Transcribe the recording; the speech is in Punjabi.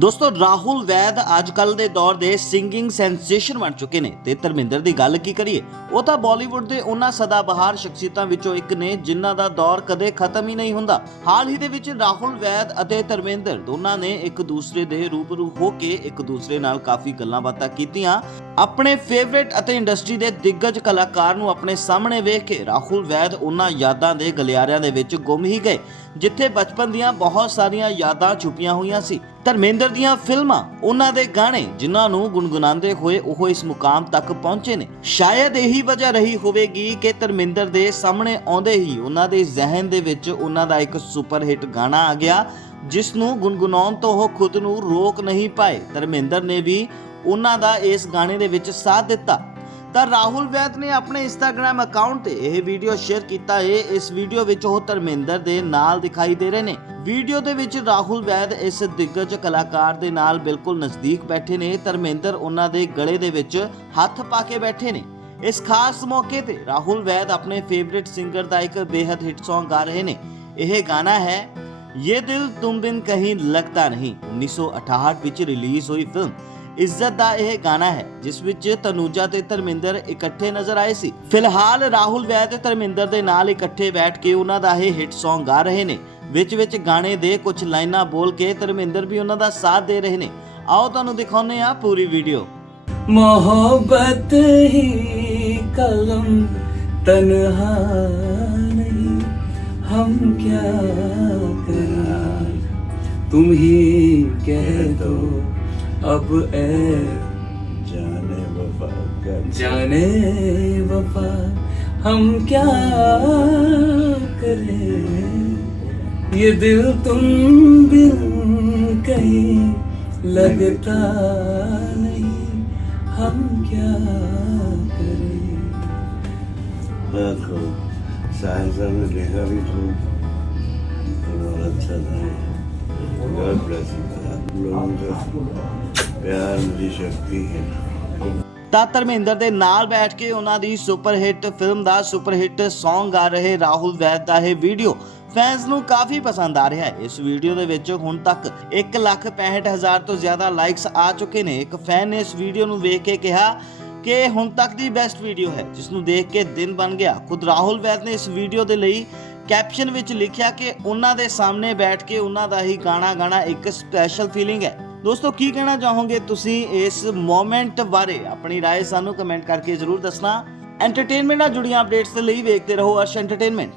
ਦੋਸਤੋ, ਰਾਹੁਲ ਵੈਦ ਅੱਜ ਕੱਲ ਦੇ ਦੌਰ ਦੇ ਸਿੰਗਿੰਗ ਸੈਂਸੇਸ਼ਨ ਬਣ ਚੁੱਕੇ ਨੇ ਤੇ ਧਰਮਿੰਦਰ ਦੀ ਗੱਲ ਕੀ ਕਰੀਏ? ਉਹ ਤਾਂ ਬਾਲੀਵੁੱਡ ਦੇ ਉਹਨਾਂ ਸਦਾਬਹਾਰ ਸ਼ਖਸੀਅਤਾਂ ਵਿੱਚੋਂ ਇੱਕ ਨੇ ਜਿਨ੍ਹਾਂ ਦਾ ਦੌਰ ਕਦੇ ਖਤਮ ਹੀ ਨਹੀਂ ਹੁੰਦਾ। ਹਾਲ ਹੀ ਦੇ ਵਿੱਚ ਰਾਹੁਲ ਵੈਦ ਅਤੇ ਧਰਮਿੰਦਰ ਦੋਨਾਂ ਨੇ ਇੱਕ ਦੂਸਰੇ ਦੇ ਰੂਬਰੂ ਹੋ ਕੇ ਇੱਕ ਦੂਸਰੇ ਨਾਲ ਕਾਫੀ ਗੱਲਾਂ ਬਾਤਾਂ ਕੀਤੀਆਂ। ਆਪਣੇ ਫੇਵਰਿਟ ਅਤੇ ਇੰਡਸਟਰੀ ਦੇ ਦਿੱਗਜ ਕਲਾਕਾਰ ਨੂੰ ਆਪਣੇ ਸਾਹਮਣੇ ਵੇਖ ਕੇ ਰਾਹੁਲ ਵੈਦ ਉਹਨਾਂ ਯਾਦਾਂ ਦੇ ਗਲਿਆਰਿਆਂ ਦੇ ਵਿੱਚ ਗੁੰਮ ਹੀ ਗਏ, ਜਿੱਥੇ ਬਚਪਨ ਦੀਆਂ ਬਹੁਤ ਸਾਰੀਆਂ ਯਾਦਾਂ ਛੁਪੀਆਂ ਹੋਈਆਂ ਸੀ। ਧਰਮਿੰਦਰ ਦੀਆਂ ਫਿਲਮਾਂ, ਉਹਨਾਂ ਦੇ ਗਾਣੇ ਜਿਨ੍ਹਾਂ ਨੂੰ ਗੁੰਗੁਣਾਉਂਦੇ ਹੋਏ ਉਹ ਇਸ ਮੁਕਾਮ ਤੱਕ ਪਹੁੰਚੇ ਨੇ। ਸ਼ਾਇਦ ਇਹੀ ਵਜ੍ਹਾ ਰਹੀ ਹੋਵੇਗੀ ਕਿ ਧਰਮਿੰਦਰ ਦੇ ਸਾਹਮਣੇ ਆਉਂਦੇ ਹੀ ਉਹਨਾਂ ਦੇ ਜ਼ਿਹਨ ਦੇ ਵਿੱਚ ਉਹਨਾਂ ਦਾ ਇੱਕ ਸੁਪਰ ਹਿੱਟ ਗਾਣਾ ਆ ਗਿਆ, ਜਿਸ ਨੂੰ ਗੁੰਗੁਣਾਉਣ ਤੋਂ ਉਹ ਖੁਦ ਨੂੰ ਰੋਕ ਨਹੀਂ ਪਾਏ। ਧਰਮਿੰਦਰ ਨੇ ਵੀ ਉਹਨਾਂ ਦਾ ਇਸ ਗਾਣੇ ਦੇ ਵਿੱਚ ਸਾਥ ਦਿੱਤਾ। ਤਾਂ ਰਾਹੁਲ ਵੈਦ ਨੇ ਆਪਣੇ ਇੰਸਟਾਗ੍ਰam ਅਕਾਊਂਟ ਤੇ ਇਹ ਵੀਡੀਓ ਸ਼ੇਅਰ ਕੀਤਾ ਹੈ। ਇਸ ਵੀਡੀਓ ਵਿੱਚ ਉਹ ਧਰਮਿੰਦਰ ਦੇ ਨਾਲ ਦਿਖਾਈ ਦੇ ਰਹੇ ਨੇ। ਵੀਡੀਓ ਦੇ ਵਿੱਚ ਰਾਹੁਲ ਵੈਦ ਇਸ ਦਿੱਗਜ ਕਲਾਕਾਰ ਦੇ ਨਾਲ ਬਿਲਕੁਲ ਨਜ਼ਦੀਕ ਬੈਠੇ ਨੇ। ਧਰਮਿੰਦਰ ਉਹਨਾਂ ਦੇ ਗਲੇ ਦੇ ਵਿੱਚ ਹੱਥ ਪਾ ਕੇ ਬੈਠੇ ਨੇ। ਇਸ ਖਾਸ ਮੌਕੇ ਤੇ ਰਾਹੁਲ ਵੈਦ ਆਪਣੇ ਫੇਵਰਿਟ ਸਿੰਗਰ ਦਾ ਇੱਕ ਬੇहद ਹਿੱਟ Song ਗਾ ਰਹੇ ਨੇ। ਇਹ ਗਾਣਾ ਹੈ ਇਹ ਦਿਲ ਤੁਮ ਬਿਨ ਕਹੀਂ ਲਗਤਾ ਨਹੀਂ। 1968 ਵਿੱਚ ਰਿਲੀਜ਼ ਹੋਈ ਫਿਲਮ ਇੱਜ਼ਤ ਦਾ ਇਹ ਗਾਣਾ ਹੈ ਜਿਸ ਵਿੱਚ ਤਨੂਜਾ ਤੇ ਧਰਮਿੰਦਰ ਇਕੱਠੇ ਨਜ਼ਰ ਆਏ ਸੀ ਫਿਲਹਾਲ ਰਾਹੁਲ ਵੈਦ ਤੇ ਧਰਮਿੰਦਰ ਦੇ ਨਾਲ ਇਕੱਠੇ ਬੈਠ ਕੇ ਉਹਨਾਂ ਦਾ ਇਹ ਹਿੱਟ Song ਗਾ ਰਹੇ ਨੇ ਵਿੱਚ ਵਿੱਚ ਗਾਣੇ ਦੇ ਕੁਝ ਲਾਈਨਾਂ ਬੋਲ ਕੇ ਧਰਮਿੰਦਰ ਵੀ ਉਹਨਾਂ ਦਾ ਸਾਥ ਦੇ ਰਹੇ ਨੇ ਆਓ ਤੁਹਾਨੂੰ ਦਿਖਾਉਂਦੇ ਆ ਪੂਰੀ ਵੀਡੀਓ मोहब्बत ही कलम तन्हा नहीं हम क्या करें तुम ही कह दो अब ए जाने वफा कर। जाने वफा हम क्या करें? ये दिल तुम बिन कहीं लगता नहीं। हम क्या करें? साहिल साहब ने लिखा भी खूब। ਪਿਆਰ ਧਰਮਿੰਦਰ ਦੇ ਨਾਲ ਬੈਠ ਕੇ ਉਹਨਾਂ ਦੀ ਸੁਪਰ ਹਿੱਟ ਫਿਲਮ ਦਾ ਸੁਪਰ ਹਿੱਟ Song ਗਾ ਰਹੇ ਰਾਹੁਲ ਵੈਦ ਦਾ ਇਹ ਵੀਡੀਓ ਫੈਨਸ ਨੂੰ ਕਾਫੀ ਪਸੰਦ ਆ ਰਿਹਾ ਹੈ। ਇਸ ਵੀਡੀਓ ਦੇ ਵਿੱਚ ਹੁਣ ਤੱਕ 165000 ਤੋਂ ਜ਼ਿਆਦਾ ਲਾਈਕਸ ਆ ਚੁੱਕੇ ਨੇ। ਇੱਕ ਫੈਨ ਨੇ ਇਸ ਵੀਡੀਓ ਨੂੰ ਵੇਖ ਕੇ ਕਿਹਾ ਕਿ ਹੁਣ ਤੱਕ ਦੀ ਬੈਸਟ ਵੀਡੀਓ ਹੈ ਜਿਸ ਨੂੰ ਦੇਖ ਕੇ ਦਿਨ ਬਣ ਗਿਆ। ਖੁਦ ਰਾਹੁਲ ਵੈਦ ਨੇ ਇਸ ਵੀਡੀਓ ਦੇ ਲਈ ਕੈਪਸ਼ਨ ਵਿੱਚ ਲਿਖਿਆ ਕਿ ਉਹਨਾਂ ਦੇ ਸਾਹਮਣੇ ਬੈਠ ਕੇ ਉਹਨਾਂ ਦਾ ਹੀ ਗਾਣਾ ਗਾਣਾ ਇੱਕ ਸਪੈਸ਼ਲ ਫੀਲਿੰਗ ਹੈ। ਦੋਸਤੋ ਕੀ ਕਹਿਣਾ ਚਾਹੋਗੇ ਤੁਸੀਂ ਇਸ ਮੂਮੈਂਟ ਬਾਰੇ ਆਪਣੀ رائے ਸਾਨੂੰ ਕਮੈਂਟ ਕਰਕੇ ਜ਼ਰੂਰ ਦੱਸਣਾ ਐਂਟਰਟੇਨਮੈਂਟ ਨਾਲ ਜੁੜੀਆਂ ਅਪਡੇਟਸ ਦੇ ਲਈ ਵੇਖਦੇ ਰਹੋ ਅਰਸ਼ ਐਂਟਰਟੇਨਮੈਂਟ